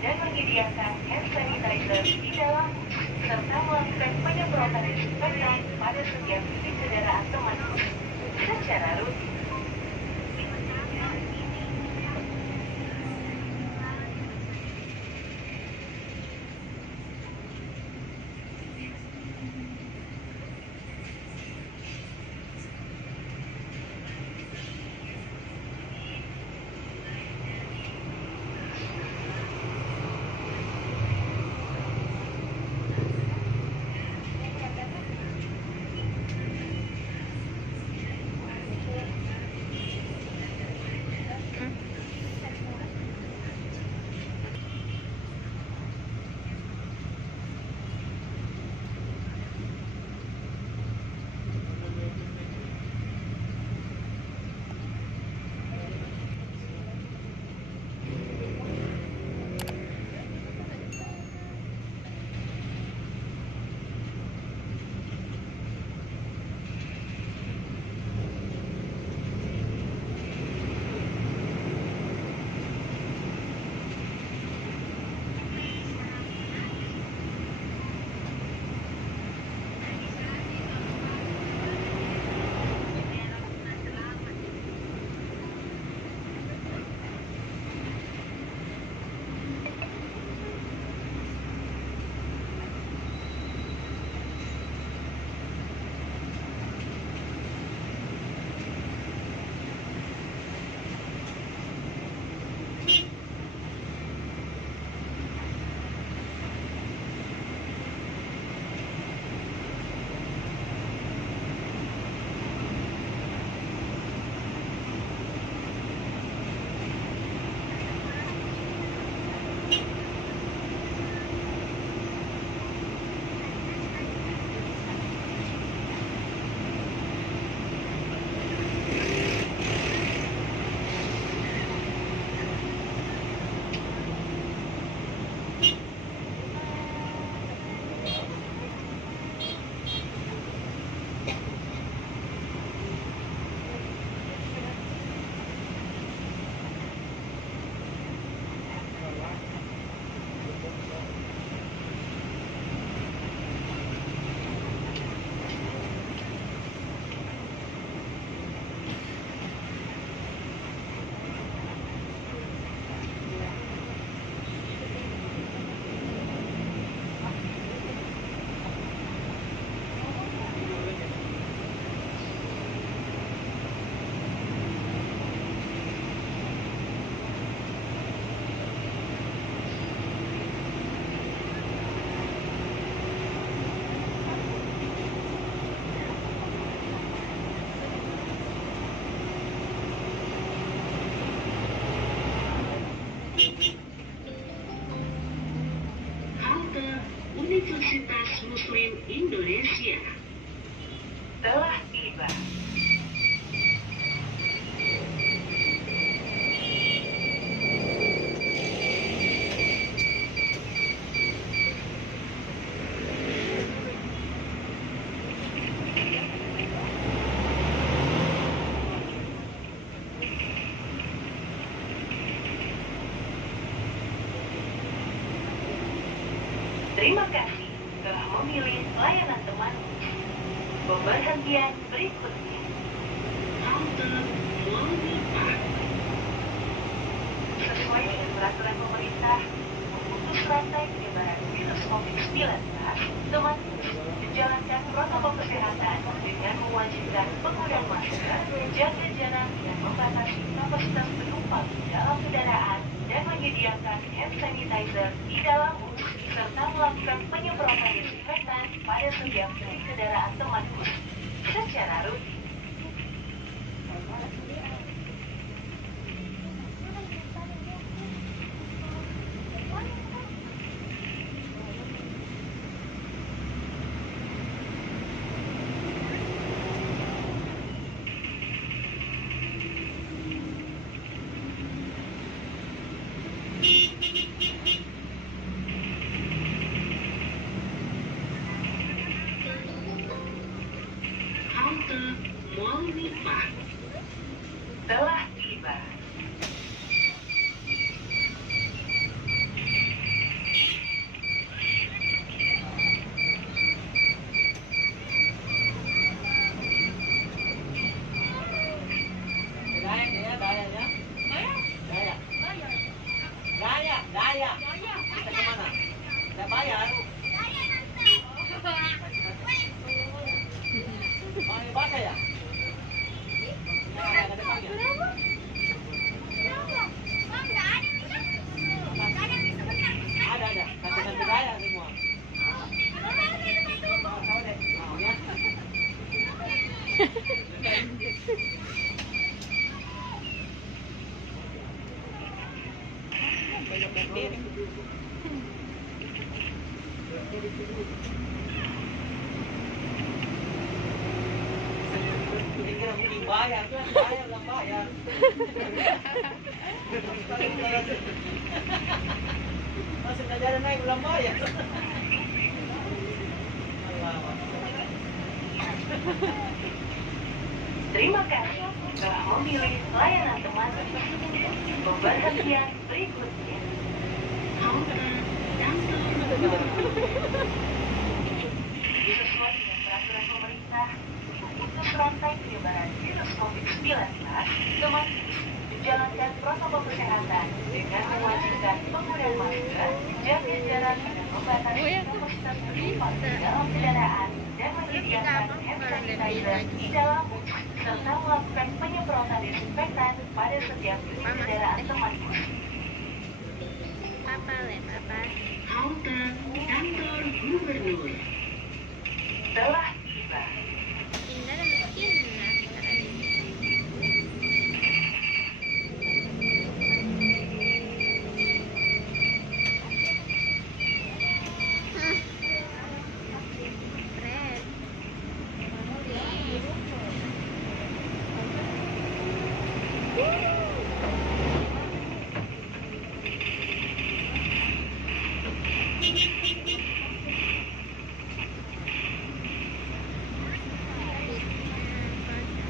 dan menyediakan hand sanitizer di dalam bus, serta melakukan penyemprotan disinfektan pada setiap titik kendaraan teman bus secara rutin. Universitas Muslim Indonesia Telah tiba. Terima kasih telah memilih layanan teman bus. Pemberhentian berikutnya. halte Walmi Park. Sesuai dengan peraturan pemerintah memutus rantai penyebaran virus COVID-19, teman bus menjalankan protokol kesehatan dengan mewajibkan penggunaan masker, jaga jarak, dan membatasi kapasitas penumpang dalam kendaraan dan menyediakan hand sanitizer di dalam bus serta melakukan penyemprotan disinfektan pada setiap titik kendaraan teman bus secara rutin. Halte Walmi Park. Daya. Kita kemana? Tidak bayar. Oh, ini baca ya? Ada depannya. Ada. Satu daya semua. Tahu deh. Oh, ya. Kira mungkin bayar, belum bayar. Masih belajar naik belum bayar. Terima kasih telah memilih layanan teman. Pemberhentian berikutnya. Halte kantor Sesuai dengan peraturan pemerintah, memutus rantai penyebaran virus COVID-19, teman menjalankan protokol kesehatan dengan mewajibkan penggunaan masker, jaga jarak dan membatasi kapasitas penumpang di dalam kendaraan dan menyediakan hand sanitizer di dalam bus, serta melakukan penyemprotan desinfektan pada setiap unit kendaraan teman bus. halte kantor gubernur. Telah tiba.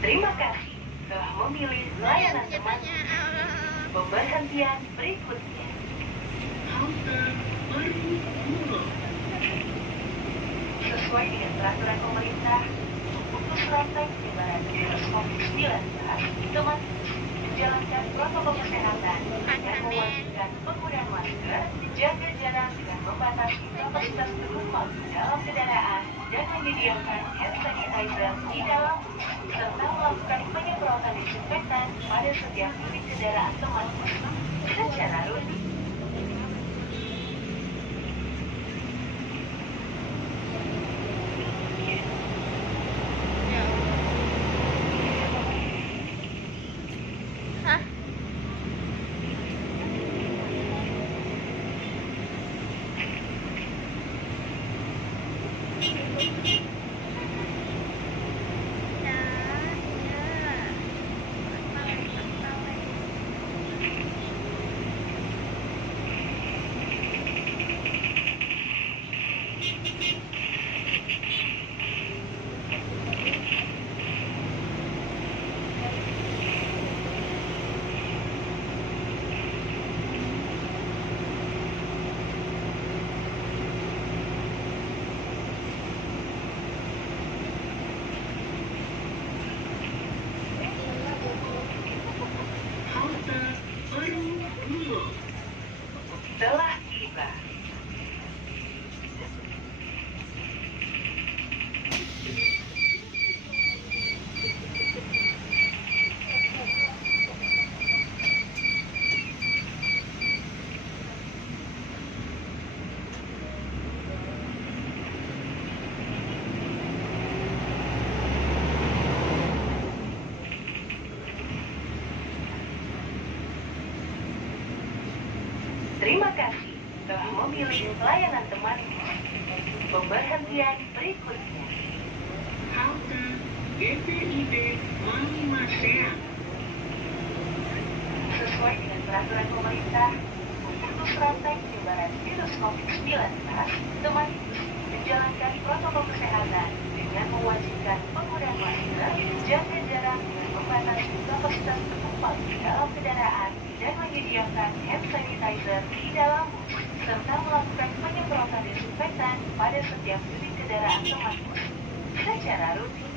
Terima kasih telah memilih layanan teman. Pemberhentian berikutnya. Halte Perumuro. Sesuai dengan peraturan pemerintah, memutus rantai penyebaran virus COVID-19, teman menjalankan protokol kesehatan dengan mewajibkan penggunaan masker, jaga jarak dan membatasi kapasitas penumpang di dalam kendaraan dan menyediakan hand sanitizer di dalam bus, serta melakukan penyemprotan desinfektan pada setiap unit kendaraan teman bus secara rutin. Halte Perumuro. Telah tiba. Terima kasih telah memilih layanan teman. Pemberhentian berikutnya. Halte GTIB Malimasea. Sesuai dengan peraturan pemerintah, memutus rantai penyebaran virus COVID-19, teman menjalankan protokol kesehatan dengan mewajibkan penggunaan masker, jaga jarak dan membatasi kapasitas penumpang di dalam kendaraan dan menyediakan hand sanitizer di dalam bus, serta melakukan penyemprotan desinfektan pada setiap unit kendaraan teman bus secara rutin.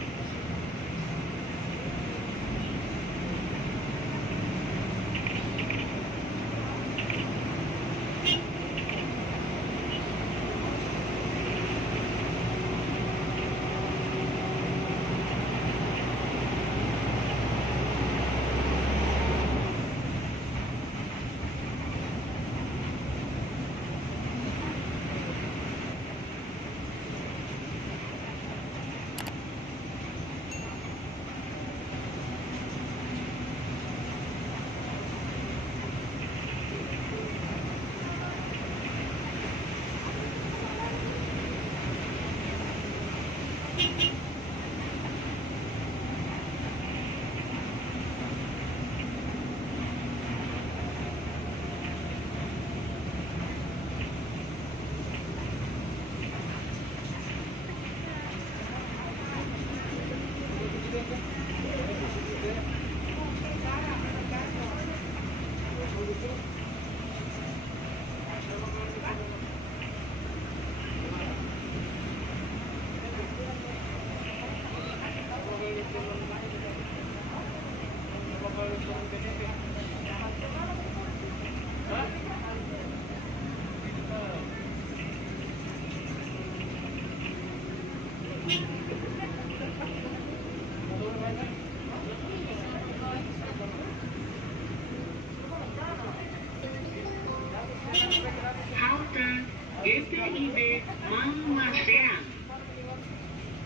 Halte GPIB Mamumasean.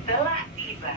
Telah tiba.